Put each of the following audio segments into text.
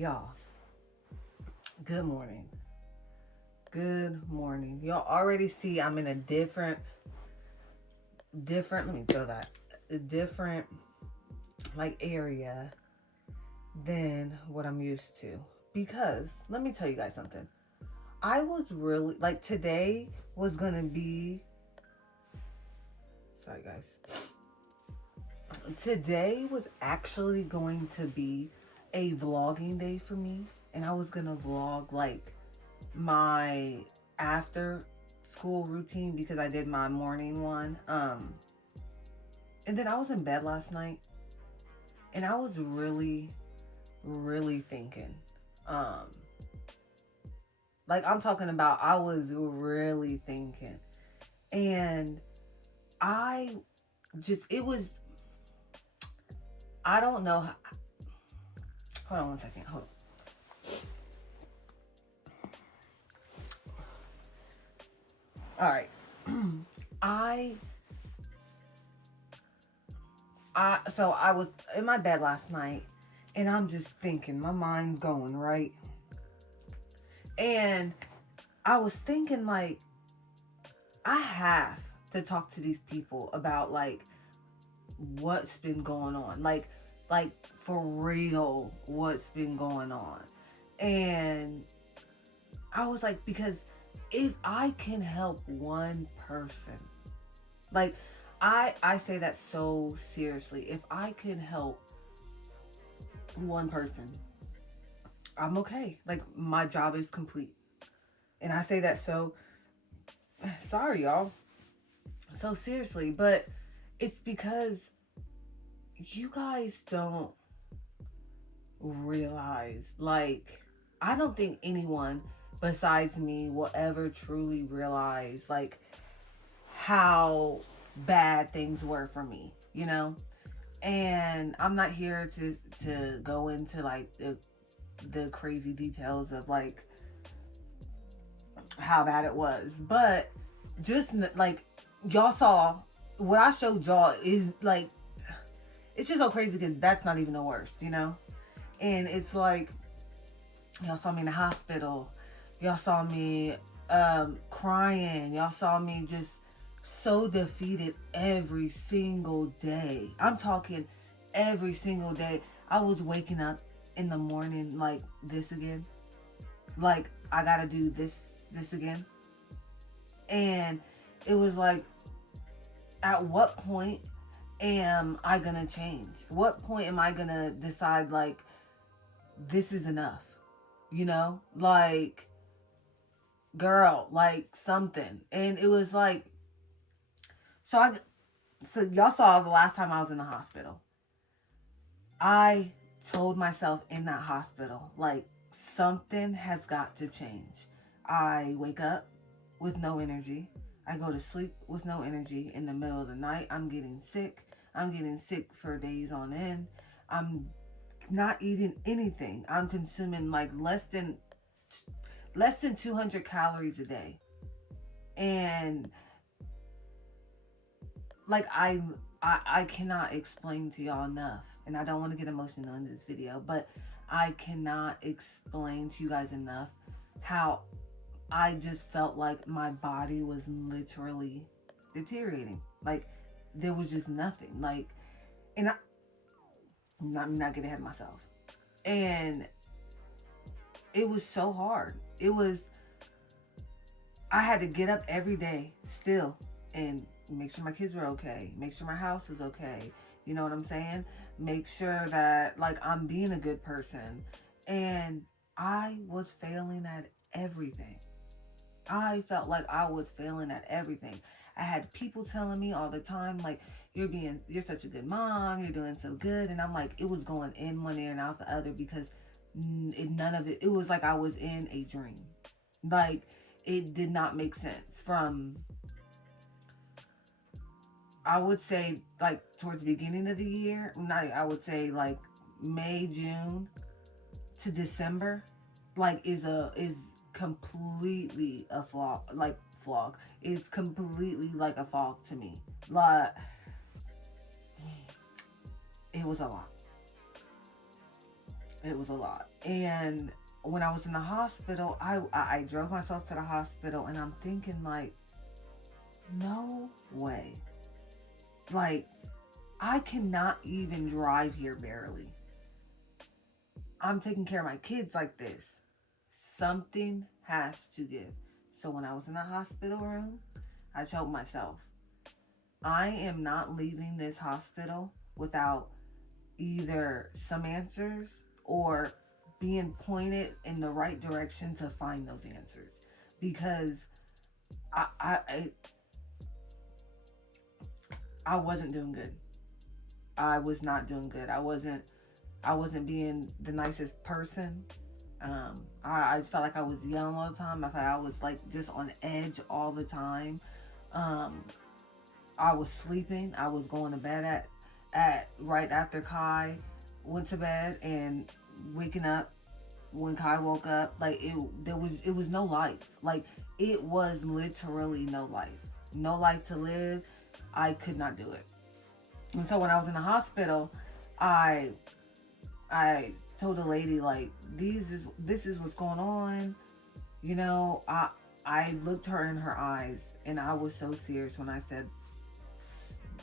Y'all, good morning. Good morning. Y'all already see I'm in a let me throw that, a different like area than what I'm used to. Because let me tell you guys something. I was really, like, today was gonna be, sorry guys. Today was actually going to be a vlogging day for me. And I was gonna vlog like my after school routine because I did my morning one. And then I was in bed last night and I was really thinking. Um, like I'm talking about I was really thinking. And I it was, I don't know how, hold on one second. Hold on. All right. I so I was in my bed last night and I'm just thinking, my mind's going, right? And I was thinking like I have to talk to these people about like what's been going on. Like for real what's been going on. And I was like, because if I can help one person, like I say that so seriously. If I can help one person, I'm okay. Like my job is complete. And I say that so sorry, y'all. So seriously, but it's because you guys don't realize, like, I don't think anyone besides me will ever truly realize like how bad things were for me, you know? And I'm not here to go into like the crazy details of like how bad it was, but just like y'all saw what I showed y'all is like, it's just so crazy because that's not even the worst, you know? And it's like, y'all saw me in the hospital. Y'all saw me crying. Y'all saw me just so defeated every single day. I'm talking every single day. I was waking up in the morning like this again. Like I gotta do this again. And it was like, at what point am I gonna change? What point am I gonna decide like this is enough? You know? Like, girl, like something. And it was like, so y'all saw the last time I was in the hospital. I told myself in that hospital, like, something has got to change. I wake up with no energy. I go to sleep with no energy. In the middle of the night, I'm getting sick. I'm getting sick for days on end. I'm not eating anything. I'm consuming like less than 200 calories a day. And like I cannot explain to y'all enough, and I don't want to get emotional in this video, but I cannot explain to you guys enough how I just felt like my body was literally deteriorating. Like there was just nothing. Like, and I'm not getting ahead of myself. And it was so hard. It was, I had to get up every day still and make sure my kids were okay, make sure my house was okay. You know what I'm saying? Make sure that like I'm being a good person. And I was failing at everything. I felt like I was failing at everything. I had people telling me all the time, like, you're such a good mom, you're doing so good. And I'm like, it was going in one ear and out the other because none of it was like I was in a dream. Like, it did not make sense. From, I would say, like, towards the beginning of the year, not, I would say, like, May, June to December, like, is completely a flaw, like, flog. It's completely like a fog to me. Like, it was a lot. It was a lot. And when I was in the hospital, I drove myself to the hospital, and I'm thinking like, no way. Like, I cannot even drive here barely. I'm taking care of my kids like this. Something has to give. So when I was in the hospital room, I told myself, I am not leaving this hospital without either some answers or being pointed in the right direction to find those answers. Because I I I, I wasn't doing good. I was not doing good. I wasn't being the nicest person. I just felt like I was yelling all the time. I felt I was like just on edge all the time. Um, I was sleeping. I was going to bed at right after Kai went to bed and waking up when Kai woke up. Like it was no life. Like it was literally no life. No life to live. I could not do it. And so when I was in the hospital, I I told the lady like this is what's going on. I looked her in her eyes and I was so serious when I said,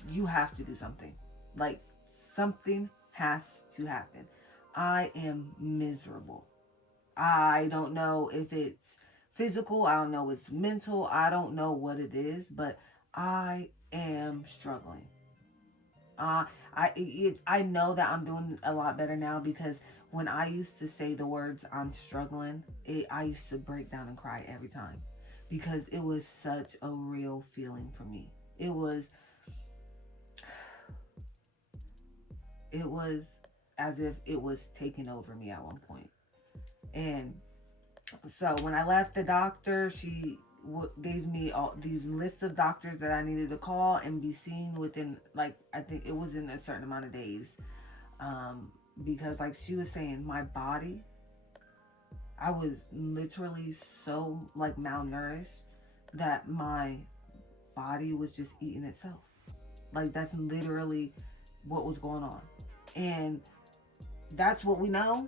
you have to do something. Like something has to happen. I am miserable. I don't know if it's physical, I don't know if it's mental, I don't know what it is, but I am struggling. Uh, I know that I'm doing a lot better now because when I used to say the words "I'm struggling," I used to break down and cry every time because it was such a real feeling for me. It was as if it was taking over me at one point. And so when I left the doctor, she gave me all these lists of doctors that I needed to call and be seen within, like, I think it was in a certain amount of days. Because like she was saying, my body, I was literally so like malnourished that my body was just eating itself. Like that's literally what was going on. And that's what we know.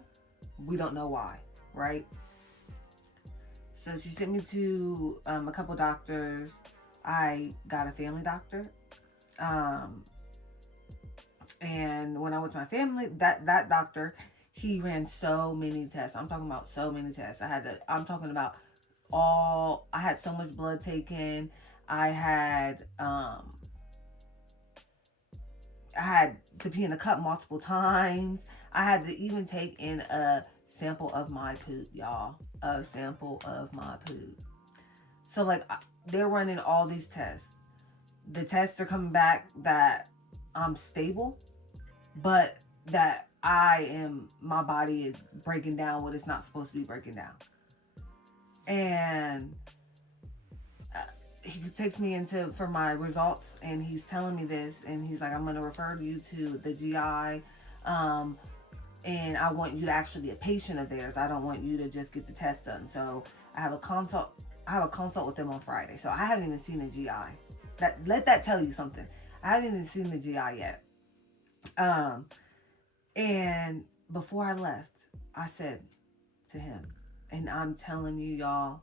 We don't know why, right? So she sent me to a couple doctors. I got a family doctor. Um, and when I went to my family, that doctor, he ran so many tests. I'm talking about so many tests. I'm talking about I had so much blood taken. I had, I had to pee in a cup multiple times. I had to even take in a sample of my poop, y'all. A sample of my poop. So like they're running all these tests. The tests are coming back that I'm stable, but that my body is breaking down what it's not supposed to be breaking down. And he takes me into for my results, and he's telling me this, and he's like, I'm going to refer you to the GI, and I want you to actually be a patient of theirs. I don't want you to just get the test done. So I have a consult with them on Friday. So I haven't even seen the GI. Let that tell you something. I haven't even seen the GI yet. And before I left, I said to him, and I'm telling you, y'all,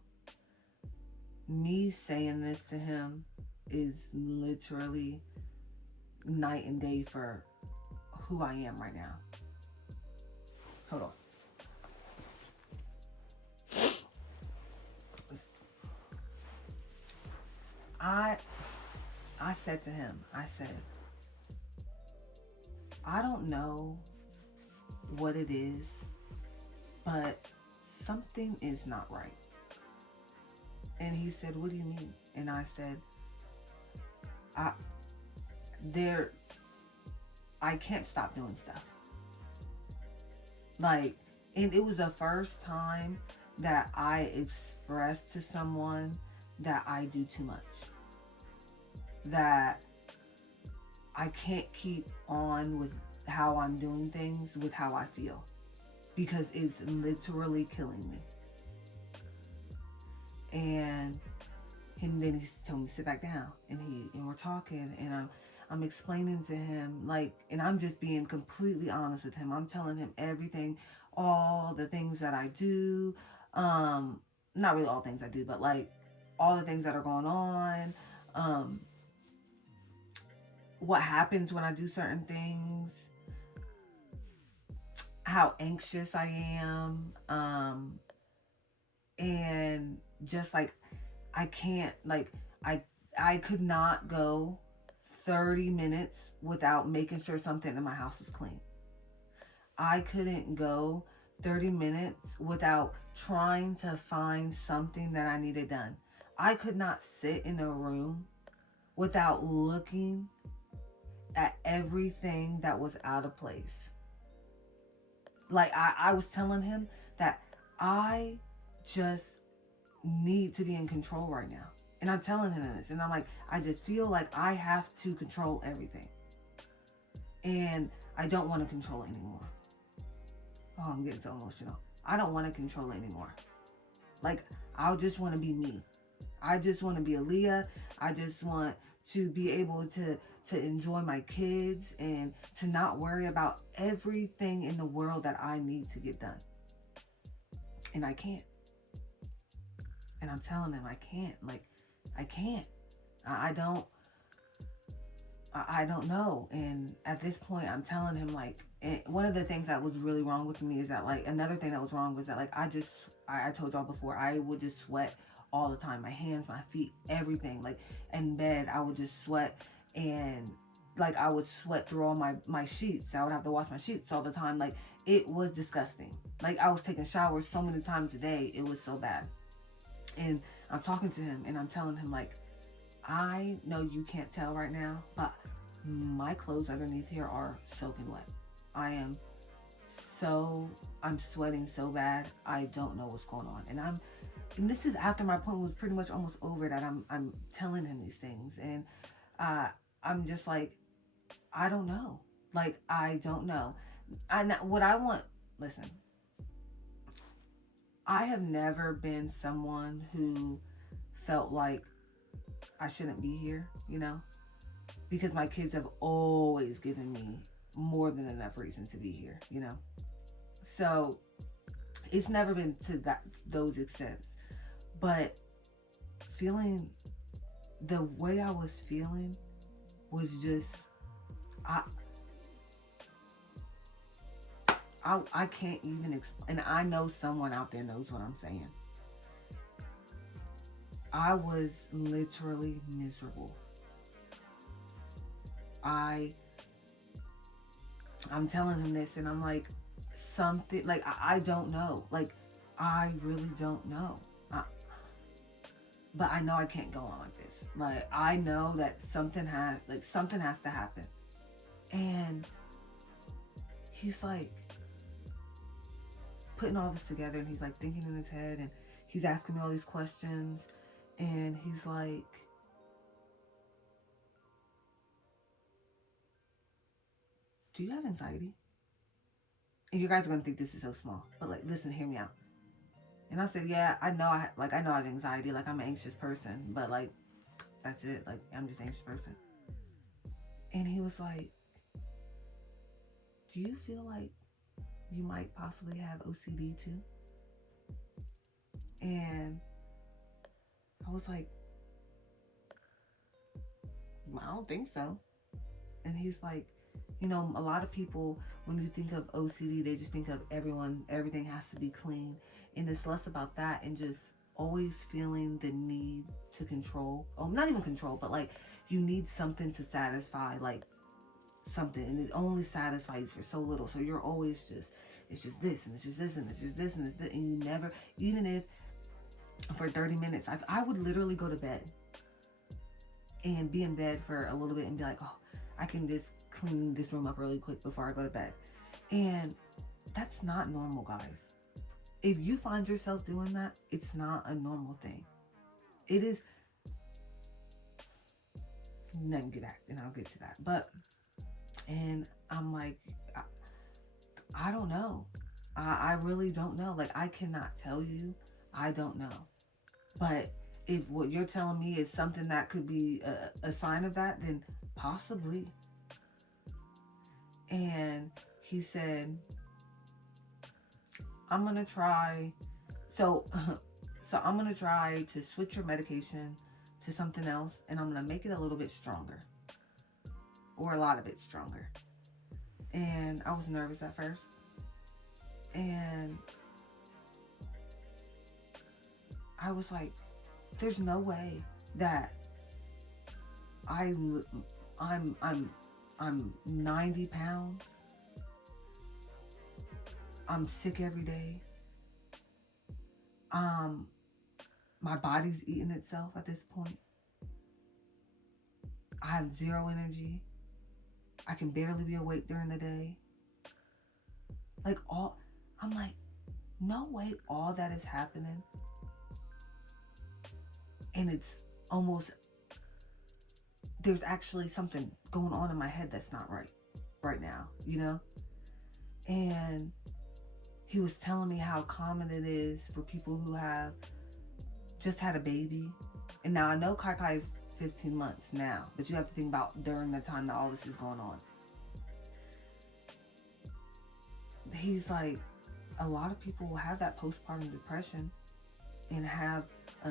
me saying this to him is literally night and day for who I am right now. Hold on. I said to him, I said, I don't know what it is, but something is not right. And he said, what do you mean? And I said, I there I can't stop doing stuff. Like, and it was the first time that I expressed to someone that I do too much. That I can't keep on with how I'm doing things with how I feel. Because it's literally killing me. And then he told me to sit back down, and we're talking, and I'm explaining to him, like, and I'm just being completely honest with him. I'm telling him everything, all the things that I do. Not really all things I do, but like all the things that are going on. Um, what happens when I do certain things, how anxious I am, and just like I can't like I I could not go 30 minutes without making sure something in my house was clean. I couldn't go 30 minutes without trying to find something that I needed done. I could not sit in a room without looking at everything that was out of place. Like I was telling him that I just need to be in control right now. And I'm telling him this. And I'm like, I just feel like I have to control everything. And I don't want to control it anymore. Oh, I'm getting so emotional. I don't want to control it anymore. Like, I just want to be me. I just want to be Aaliyah. I just want to be able to enjoy my kids and to not worry about everything in the world that I need to get done. And I can't. And I'm telling them I can't. Like, I can't. I don't. I don't know. And at this point, I'm telling him, like, one of the things that was really wrong with me is that, like, another thing that was wrong was that, like, I told y'all before, I would just sweat all the time. My hands, my feet, everything. Like, in bed, I would just sweat. And, like, I would sweat through all my sheets. I would have to wash my sheets all the time. Like, it was disgusting. Like, I was taking showers so many times a day. It was so bad. And I'm talking to him, and I'm telling him, like, I know you can't tell right now, but my clothes underneath here are soaking wet. I'm sweating so bad. I don't know what's going on. And this is after my appointment was pretty much almost over that I'm telling him these things. And I'm just like, I don't know. Like, I don't know. Listen, I have never been someone who felt like I shouldn't be here, because my kids have always given me more than enough reason to be here, So it's never been to those extents. But feeling the way I was feeling was just, I can't even explain. And I know someone out there knows what I'm saying. I was literally miserable. I'm telling him this, and I'm like, something, like, I don't know. Like, I really don't know. But I know I can't go on like this. Like, I know that something has to happen. And he's like putting all this together, and he's like thinking in his head, and he's asking me all these questions, and he's like, do you have anxiety? And you guys are gonna think this is so small, but like, listen, hear me out. And I said, yeah, I know I have anxiety. Like, I'm an anxious person, but like, that's it. Like, I'm just an anxious person. And he was like, do you feel like you might possibly have OCD too? And I was like, I don't think so. And he's like, a lot of people, when you think of OCD, they just think of everything has to be clean. And it's less about that and just always feeling the need to control. Oh, not even control, but like, you need something to satisfy, like, something. And it only satisfies you for so little. So you're always just, it's just this, and it's just this, and it's just this, and it's this. And you never, even if for 30 minutes, I would literally go to bed and be in bed for a little bit and be like, oh, I can just clean this room up really quick before I go to bed. And that's not normal, guys. If you find yourself doing that, it's not a normal thing. It is. Let me get back, and I'll get to that. And I'm like, I don't know. I really don't know. Like, I cannot tell you. I don't know. But if what you're telling me is something that could be a sign of that, then possibly. And he said, I'm gonna try. So, so I'm gonna try to switch your medication to something else, and I'm gonna make it a little bit stronger, or a lot of it stronger. And I was nervous at first, and I was like, "There's no way that I, I'm 90 pounds. I'm sick every day. Um, my body's eating itself at this point. I have zero energy. I can barely be awake during the day. Like I'm like, no way all that is happening. And it's almost, there's actually something going on in my head that's not right now, you know? And he was telling me how common it is for people who have just had a baby. And now I know Kai is 15 months now, but you have to think about during the time that all this is going on. He's like, a lot of people will have that postpartum depression and have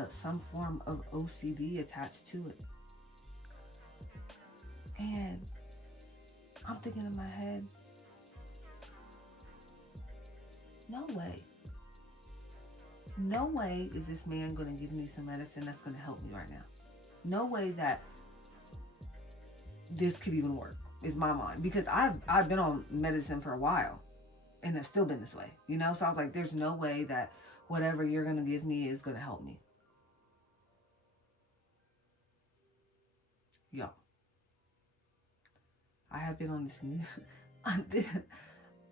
some form of OCD attached to it. And I'm thinking in my head, no way is this man going to give me some medicine that's going to help me right now. No way that this could even work, is my mind. Because I've been on medicine for a while, and it's still been this way, you know? So I was like, there's no way that whatever you're going to give me is going to help me. Yo, I have been on this new,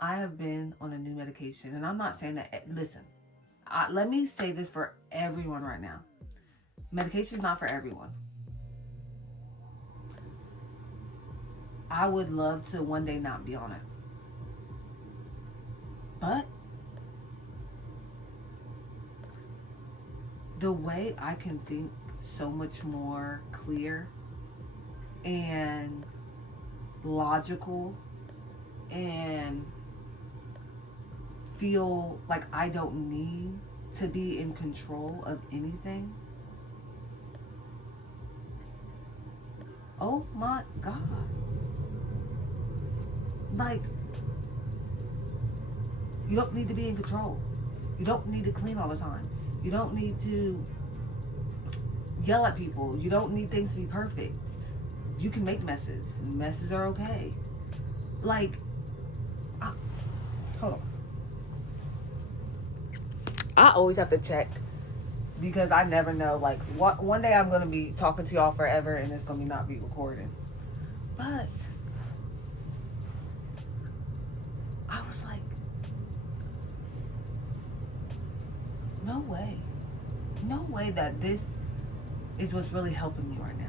I have been on a new medication, and I'm not saying that, listen, let me say this for everyone right now. Medication is not for everyone. I would love to one day not be on it. But the way I can think so much more clear and logical and feel like I don't need to be in control of anything. Oh my God. Like, you don't need to be in control. You don't need to clean all the time. You don't need to yell at people. You don't need things to be perfect. You can make messes. Messes are okay. Like, hold on. I always have to check because I never know. Like, one day I'm going to be talking to y'all forever and it's going to not be recorded. But I was like, no way. No way that this is what's really helping me right now.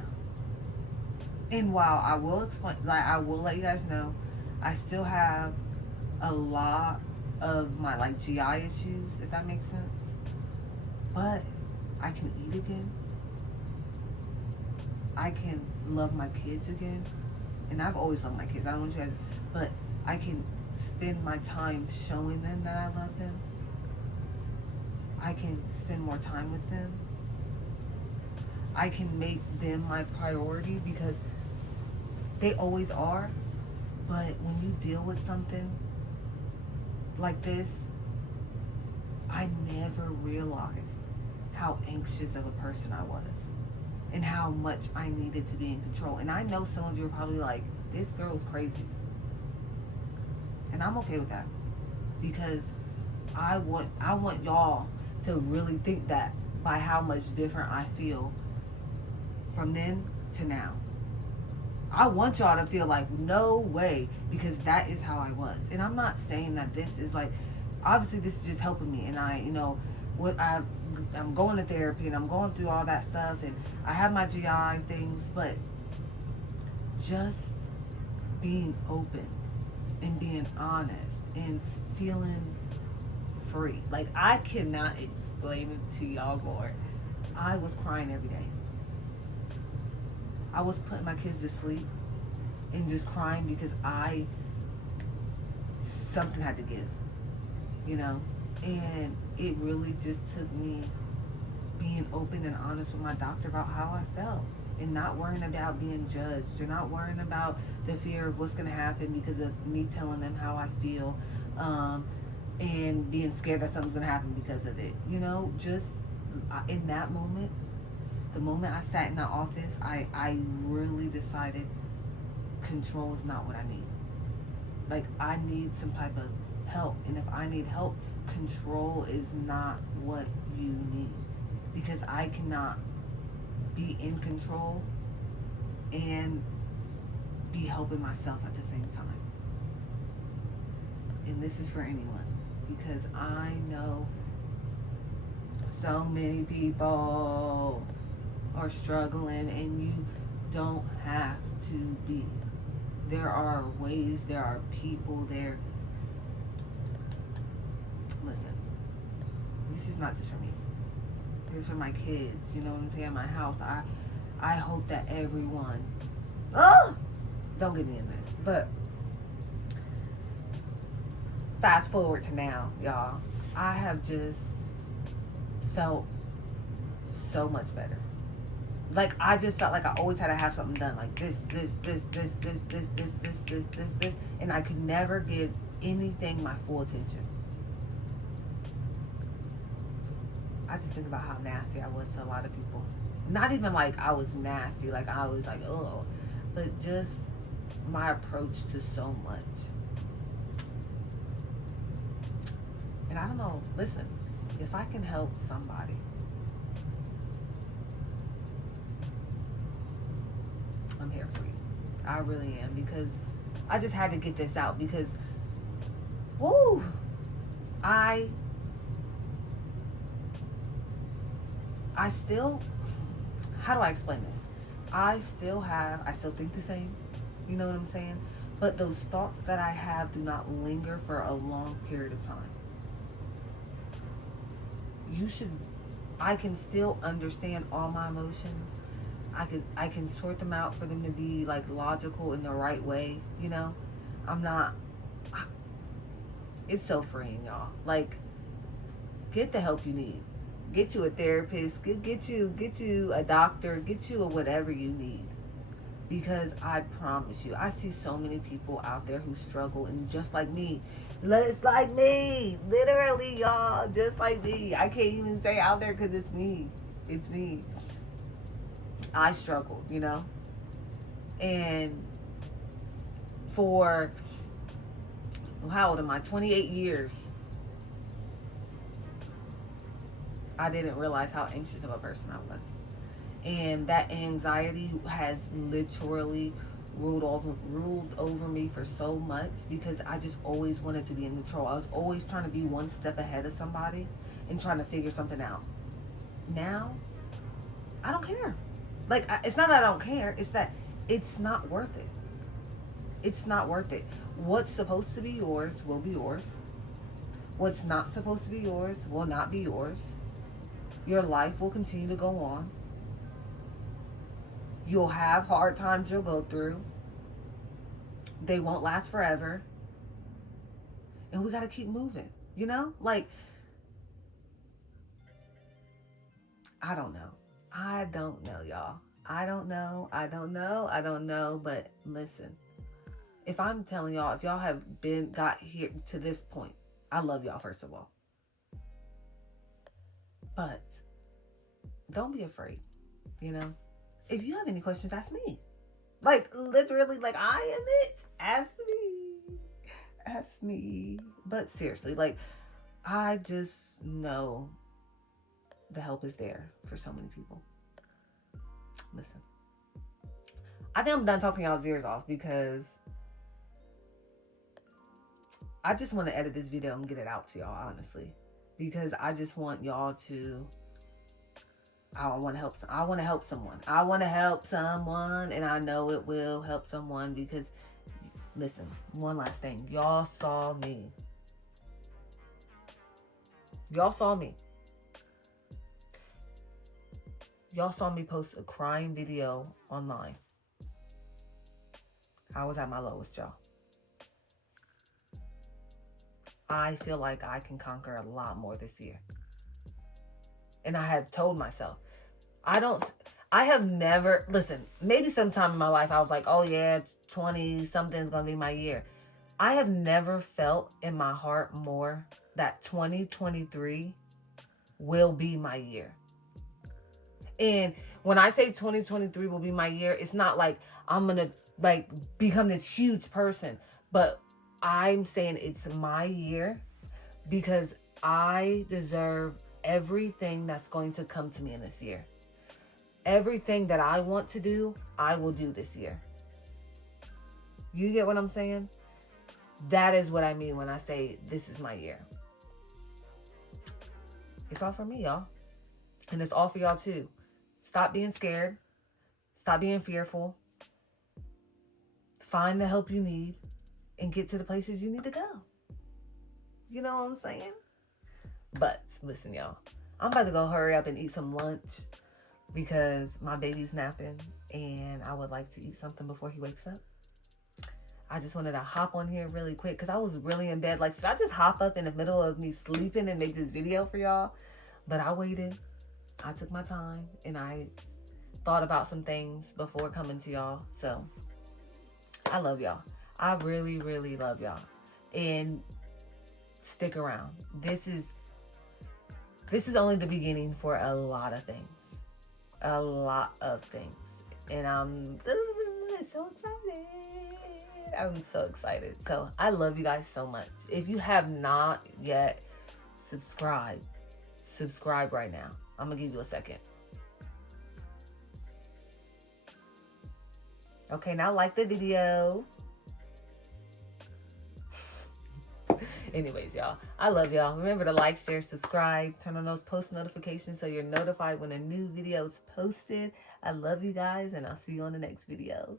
And while I will explain, like, I will let you guys know, I still have a lot of my, like, GI issues, if that makes sense. But I can eat again. I can love my kids again. And I've always loved my kids. I don't want you guys, but I can spend my time showing them that I love them. I can spend more time with them. I can make them my priority because they always are. But when you deal with something like this, I never realized how anxious of a person I was and how much I needed to be in control. And I know some of you are probably like, this girl's crazy. And I'm okay with that because I want y'all to really think that by how much different I feel from then to now. I want y'all to feel like, no way, because that is how I was. And I'm not saying that this is like, obviously this is just helping me. And I, you know, I'm going to therapy and I'm going through all that stuff and I have my GI things, but just being open and being honest and feeling free. Like, I cannot explain it to y'all more. I was crying every day. I was putting my kids to sleep and just crying because something had to give, you know? And it really just took me being open and honest with my doctor about how I felt, and not worrying about being judged, or not worrying about the fear of what's going to happen because of me telling them how I feel, and being scared that something's going to happen because of it. Just in that moment, the moment I sat in that office, I really decided control is not what I need. Like, I need some type of help. And if I need help, control is not what you need. Because I cannot be in control and be helping myself at the same time. And this is for anyone. Because I know so many people are struggling, and you don't have to be. There are ways, there are people there. Listen, this is not just for me. It's for my kids, you know what I'm saying? My house. I hope that everyone, don't get me in this, but fast forward to now, y'all. I have just felt so much better. Like, I just felt like I always had to have something done, like this, and I could never give anything my full attention. I just think about how nasty I was to a lot of people. Not even like I was nasty, like I was like, oh, but just my approach to so much. And I don't know, listen, if I can help somebody, I'm here for you. I really am, because I just had to get this out, because woo, I still, how do I explain this? I still think the same, you know what I'm saying? But those thoughts that I have do not linger for a long period of time. I can still understand all my emotions. I can sort them out for them to be like logical in the right way, it's so freeing, y'all. Like, get the help you need. Get you a therapist, get you a doctor, get you a whatever you need. Because I promise you, I see so many people out there who struggle, and just like me, literally, y'all, just like me. I can't even say out there because it's me. I struggled, and for, how old am I? 28 years. I didn't realize how anxious of a person I was. And that anxiety has literally ruled over me for so much, because I just always wanted to be in control. I was always trying to be one step ahead of somebody and trying to figure something out. Now, I don't care. Like, it's not that I don't care. It's that it's not worth it. It's not worth it. What's supposed to be yours will be yours. What's not supposed to be yours will not be yours. Your life will continue to go on. You'll have hard times you'll go through. They won't last forever. And we got to keep moving, Like, I don't know, y'all. I don't know. But listen, if I'm telling y'all, if y'all have got here to this point, I love y'all, first of all. But don't be afraid, If you have any questions, ask me. Like, literally, like, I am it. Ask me. But seriously, like, I just know the help is there for so many people. Listen, I think I'm done talking y'all's ears off, because I just want to edit this video and get it out to y'all, honestly. Because I just want y'all to, I want to help someone. I want to help someone, and I know it will help someone, because, listen, one last thing. Y'all saw me. Y'all saw me post a crying video online. I was at my lowest, y'all. I feel like I can conquer a lot more this year. And I have told myself, I have never, listen, maybe sometime in my life I was like, oh yeah, 20 something's gonna be my year. I have never felt in my heart more that 2023 will be my year. And when I say 2023 will be my year, it's not like I'm gonna like become this huge person, but I'm saying it's my year because I deserve everything that's going to come to me in this year. Everything that I want to do, I will do this year. You get what I'm saying? That is what I mean when I say this is my year. It's all for me, y'all. And it's all for y'all too. Stop being scared. Stop being fearful. Find the help you need and get to the places you need to go. You know what I'm saying? But listen, y'all. I'm about to go hurry up and eat some lunch because my baby's napping and I would like to eat something before he wakes up. I just wanted to hop on here really quick because I was really in bed. Like, should I just hop up in the middle of me sleeping and make this video for y'all? But I waited. I took my time and I thought about some things before coming to y'all. So I love y'all. I really, really love y'all. And stick around. This is only the beginning for a lot of things. A lot of things. And I'm so excited. I'm so excited. So I love you guys so much. If you have not yet subscribe right now. I'm gonna give you a second. Okay, now like the video. Anyways, y'all, I love y'all. Remember to like, share, subscribe, turn on those post notifications so you're notified when a new video is posted. I love you guys, and I'll see you on the next video.